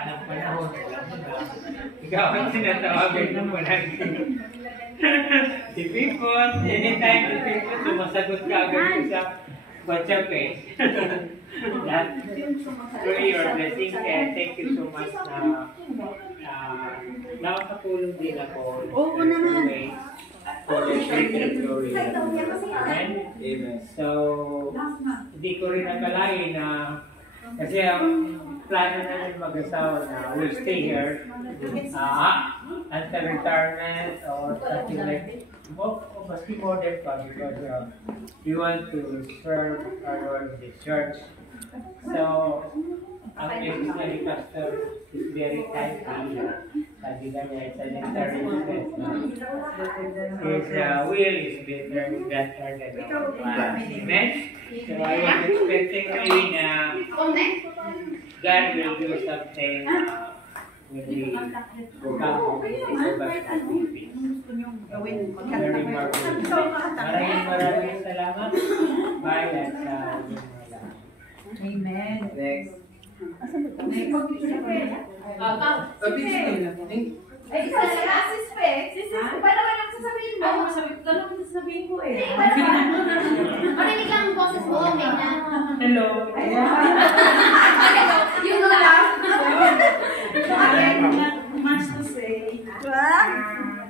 lahat ng panahon. Ikaw ang sinatawagan ng palagi. Si Pipot, anytime si Pipot, sumasagot ka agad sa WhatsApp eh. Through your blessings, thank you so much na nakakatulong din ako. Oo naman. For the greater glory. Amen? Amen. So, hindi ko rin nakalain na kasi ang plano namin mag-asawa na we'll stay here until retirement or something like must be more than fun because we want to serve our Lord in the church. So, ang ex-Mary Pastor is very timely. Sabi nga niya, it's an encouragement. His will is better than our plan. Amen? So I was expecting really na God will do something when we go back home. Very marvelous. Maraming salamat. Bye at Amen. Next. Ay, isa na si Specs. Paano naman ang sasabihin mo? Ganun sasabihin ko eh. Marinig lang ang boses mo, okay na. hello. Yung lang. Much to say.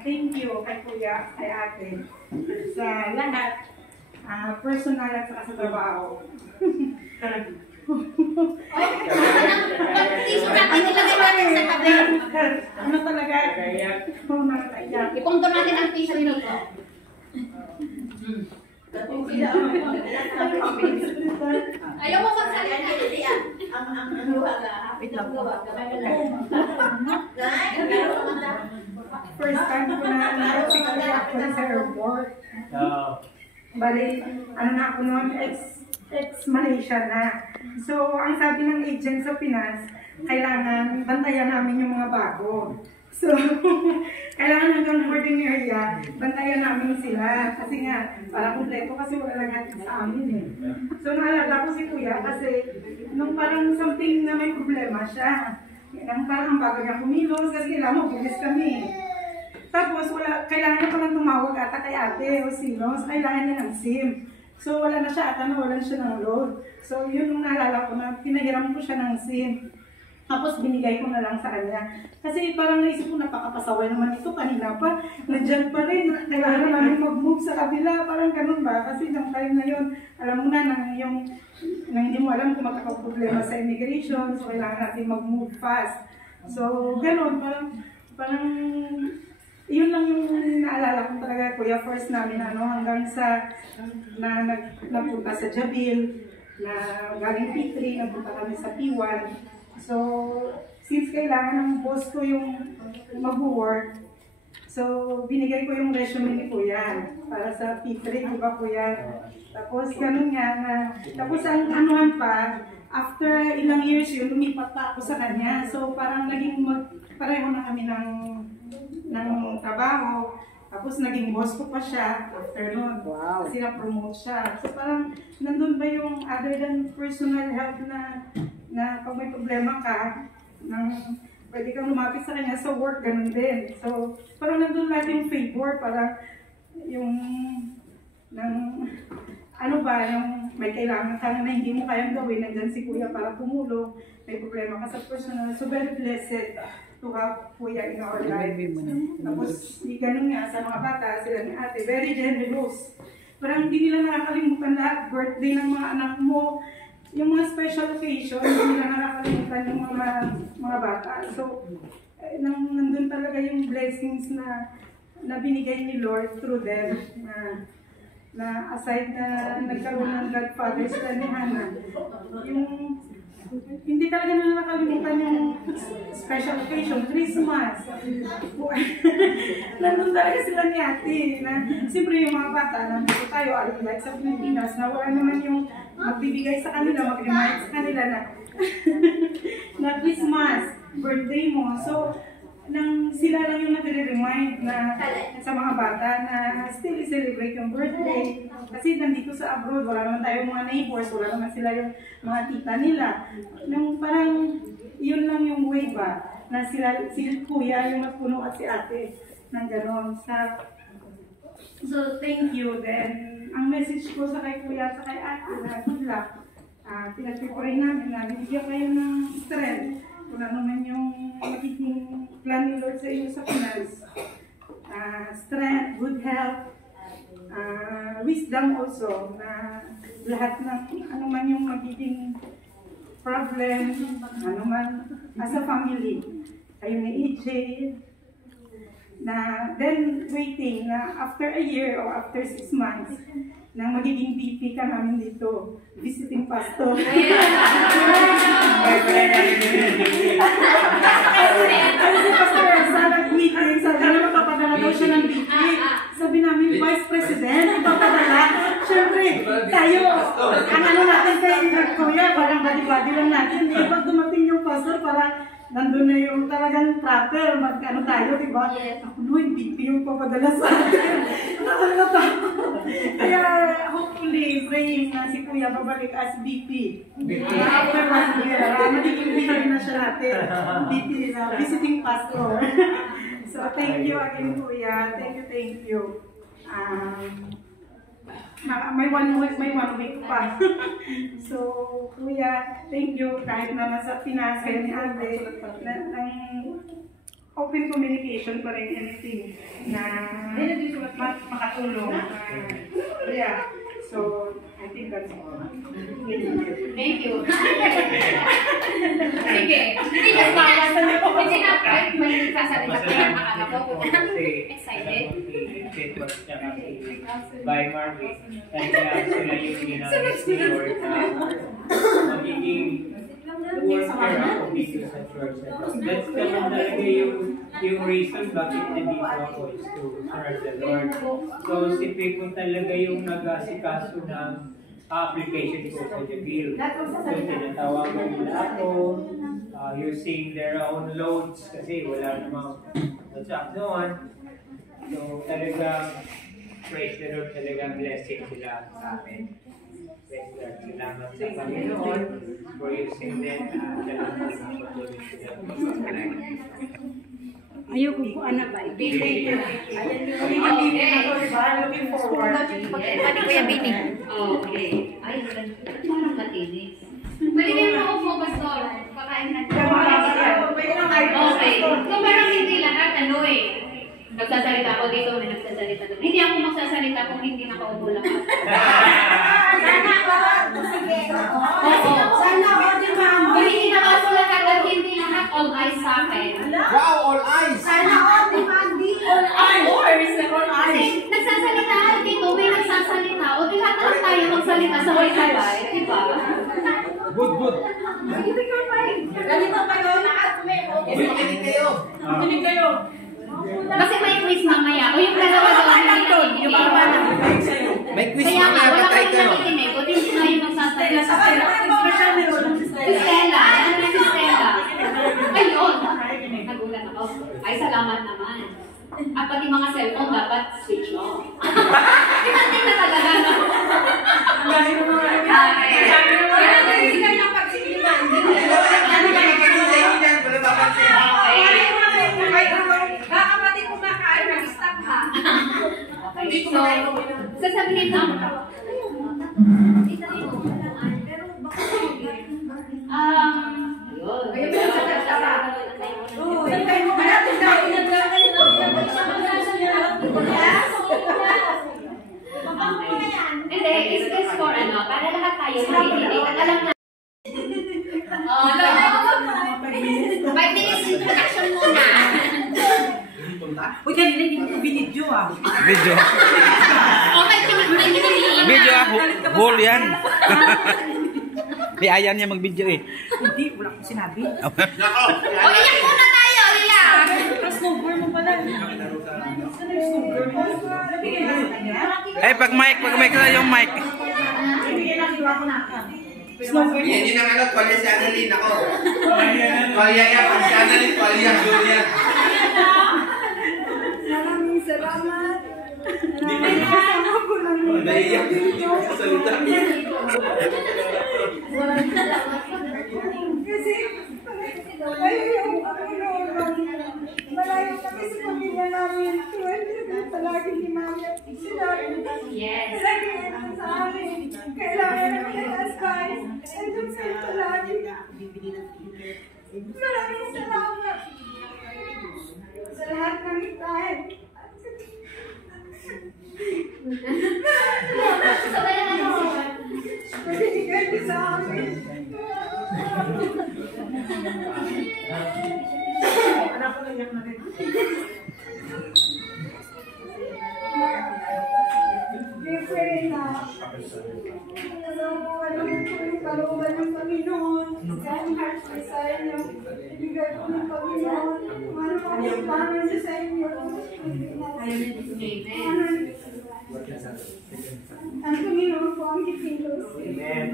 Thank you kay Kuya, kay Ate, sa lahat. Personal at saka sa trabaho. Pag-tissue natin ilagay natin sa tabi. Ano talaga? Ipunto natin ang tissue dito. Ayaw mo magsalita. Ang luha ka. Wait lang po. First time ko na narating ako sa airport. Bali, ano na ako noon, ex-Malaysia na. So, ang sabi ng agent sa Pinas, kailangan bantayan namin yung mga bago. So, kailangan hanggang boarding area, bantayan namin sila. Kasi nga, para kumpleto kasi wala lang natin sa amin eh. So, naalala ko si Kuya kasi nung parang something na may problema siya. Nang parang ang bago niya kumilos kasi kailangan mabulis kami. Tapos, kailangan niya palang tumawag ata kay ate o sino. So, kailangan niya ng SIM. So, wala na siya ata, nawalan siya ng load. So, yun yung naalala ko na pinahiram ko siya ng SIM. Tapos, binigay ko na lang sa kanya. Kasi parang naisip ko, napakapasaway naman ito. Kanina pa, nandyan pa rin. Kailangan namin mag-move sa kabila. Parang ganun ba? Kasi ng time na yun, alam mo na, nang hindi mo alam kung magkakaproblema sa immigration. So, kailangan natin mag-move fast. So, ganun. Parang yun lang yung naalala ko talaga, Kuya, first namin hanggang sa napunta sa Jabil, na galing P3, napunta kami sa P1. So, since kailangan ng boss ko yung mag-work, so binigay ko yung resume ni Kuya para sa P3, di ba Kuya? Tapos ganun nga tapos ang anuhan pa, after ilang years yun, lumipat pa ako sa kanya. So parang naging pareho na kami ng trabaho. Tapos naging boss ko pa siya after nun. Wow. Kasi na-promote siya. So parang nandun ba yung other than personal help na pag may problema ka, pwede kang lumapit sa kanya sa work, ganun din. So parang nandun lahat yung favor, parang yung yung may kailangan ka na hindi mo kayang gawin, nandyan si Kuya para tumulong, may problema ka sa personal. So very blessed to have Kuya in our life. Tapos, ganun nga sa mga bata, sila ni ate, very generous. Parang hindi nila nakakalimutan lahat, birthday ng mga anak mo, yung mga special occasion, hindi nila nakakalimutan yung mga bata. So, nandun talaga yung blessings na binigay ni Lord through them, na aside na nagkaroon ng godfather sila ni Hannah, hindi talaga na nakalimutan yung special occasion, Christmas. Nandun talaga sila ni ate, na siyempre yung mga bata, nandito tayo, like sa Pilipinas, na wala naman yung magbibigay sa kanila, mag-remind sa kanila na Christmas, birthday mo. So, sila lang yung nagre-remind na sa mga bata na still celebrate yung birthday. Kasi nandito sa abroad, wala naman tayong mga neighbors, wala naman sila yung mga tita nila. Nung parang yun lang yung way ba, na si kuya yung nagpuno at si ate ng gano'n. So thank you. Then, ang message ko sa kay kuya at sa kay ate na sila, pinagpipurin namin na bibigyan kayo ng strength kung ano man yung magiging plan ni Lord sa inyo sa Pinas. Strength, good health, wisdom also, na lahat ng ano man yung magiging problem, ano man, as a family, kayo ni EJ, na then waiting na after a year or after 6 months, na magiging VP ka namin dito, visiting pastor. Kasi pastor, sa nag-meeting, sabi na mapapadala daw siya ng VP. Sabi namin, Vice President, ipapadala. Siyempre, tayo, ang ano natin kay Kuya, parang badi-badi lang natin. Pag dumating yung pastor, parang nandun na yung talagang proper, ano tayo, diba? Ako noon, VP yung papadala sa atin. Kaya, hopefully, praying na si Kuya babalik as VP. After 1 year, magiging VP na siya natin. VP na, visiting pastor. So, thank you again, Kuya. Thank you. May one week pa. So, Kuya, thank you. Kahit na nasa Pinas, kayo ni Ate, open communication pa rin, anything na makatulong. Yeah. So, I think that's all. Thank you. Sige. Hindi na bawal. Hindi na may sasalita ko yung akala ko. Excited. By Marvin. Kaya sila yung ginamit ni Lord na magiging worker ako dito sa church. That's naman talaga yung reason bakit nandito ako is to serve the Lord. So si Pico talaga yung nag-asikaso ng application ko sa Jabil. So tinatawagan nila ako using their own loads kasi wala namang WhatsApp noon. So talaga praise the Lord, talagang blessing sila sa amin. Praise the Lord, salamat sa Panginoon for using them. Salamat sa patuloy sila. Ayoko po anak ba? Okay. Looking forward. Ano Kuya Bini? Okay. Ay, parang matinis. Maligay mo ako, Pastor. Pakain na. Okay. So, parang hindi lahat, nagsasalita ako dito, may nagsasalita doon. Hindi ako magsasalita kung hindi nakaupo lahat. Sana all. Sige. Sana all, di ba? Kung hindi nakaupo lahat at hindi lahat all eyes sa akin. Wow, all eyes! Sana all, di ba? All eyes. Kasi nagsasalita ako dito, may nagsasalita. O di lahat lang tayo magsalita sa sabay-sabay. Di ba? Good. Ganito kayo, lahat may Makinig kayo. Makinig kayo. Kasi may quiz mamaya. O yung dalawa doon, yung iba na. May quiz Kaya nga, mamaya, wala patay kayong kayo. nakikinig. O hindi na yung magsasalita. Si Stella. Ano na si Stella? Ayun. Nagulat ako. Ay, salamat naman. At pati mga cellphone dapat switch off. Pinating na talaga, no? Hindi ka nang pagsiliman. Kapatid kumakain, mag-stop ha. Okay, so, sasabihin mo. Hindi, is this for ano? Para lahat tayo makikinig at alam na. 5 minutes introduction muna. Uy, kanina hindi mo binidyo Video. Okay, pinipiliin. Video ako. Whole yan. Di ayaw niya mag-video eh. Hindi, wala akong sinabi. O, iyak muna tayo, iyak. Snowboard mo pala. Eh, pag mic na yung mic. Yan yun ang ano, tuwalya si Annalyn ako. Tuwalya yan, si Annalyn, tuwalya, Julia. salamat. Nakakasama ko lang Naiiyak dito. sa salita. Kasi, ayaw ako noon. Malayo kami sa pamilya namin. Palagi ni Mami at sila. Yes. Palagi sa amin. Kailangan namin ng asay. Andun sa'yo palagi. Maraming salamat. Sa lahat ng time. Sabay na natin siya. Pagkikigay niyo sa amin. Anak ko naiyak na rin. We pray na yung kalooban ng Panginoon, ang heart desire niyo, ibigay po ng Panginoon, ano ang plano niyo sa inyo. Amen. Ang Panginoon po ang kikilos.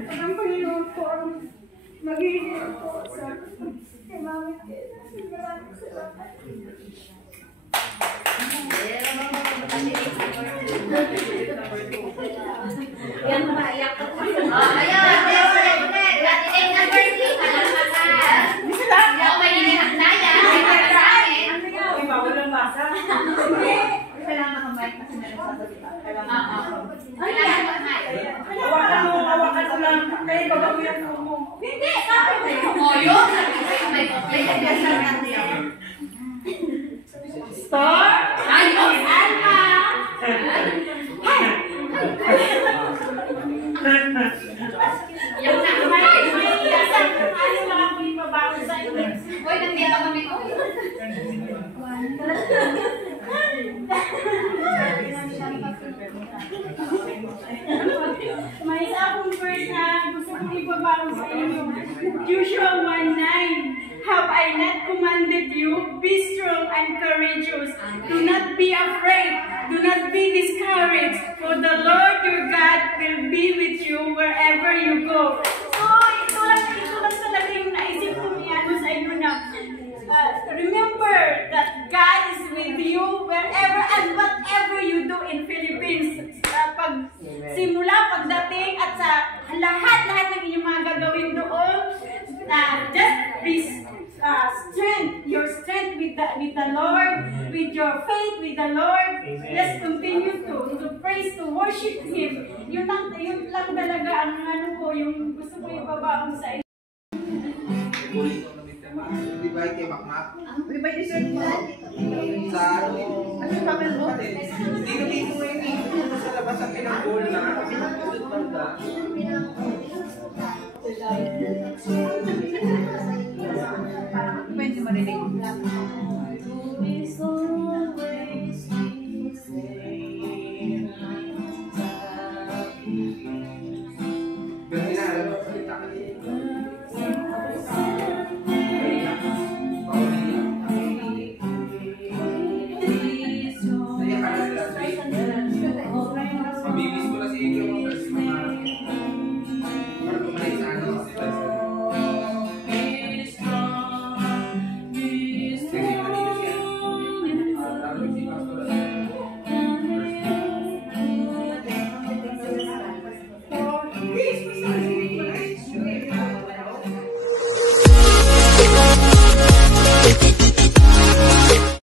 At ang Panginoon po ang magiging po sa kailangan. Maraming salamat. Yan ba? Iyak ka pa. Ayan. Candidate number 3. Salamat ka. Hindi ako may hinihanda yan. May para sa akin. Kailangan ka mic kasi meron sa salita. Kailangan ka mic. Hawakan mo lang. Kaya babawian mo. Hindi! Sabi mo yun! May Stop! Ayos! Alma! Yung nakamay! Uy, nandito kami ko. May isa akong verse na gusto kong ibabago sa inyo. Joshua 1:9. Have I not commanded you? Be strong and courageous. Do not be afraid. Do not be discouraged. For the Lord your God will be with you wherever you go. So, ito lang talaga yung naisip kong i-ano sa inyo na remember that God is with you wherever and whatever you do in Philippines. Simula, pagdating, at sa lahat ng inyong mga gagawin doon, just be your strength with the Lord, with your faith with the Lord. Just continue to praise, to worship Him. Yun lang talaga ang yung gusto ko ibabaon sa inyo. Ibigay kay Makmak. Ibay deserve mo. Sa ano yung papel mo? Hindi ko dito ngayon sa labas ang pinag-goal na. Pinag-goal banda. Pwede marinig.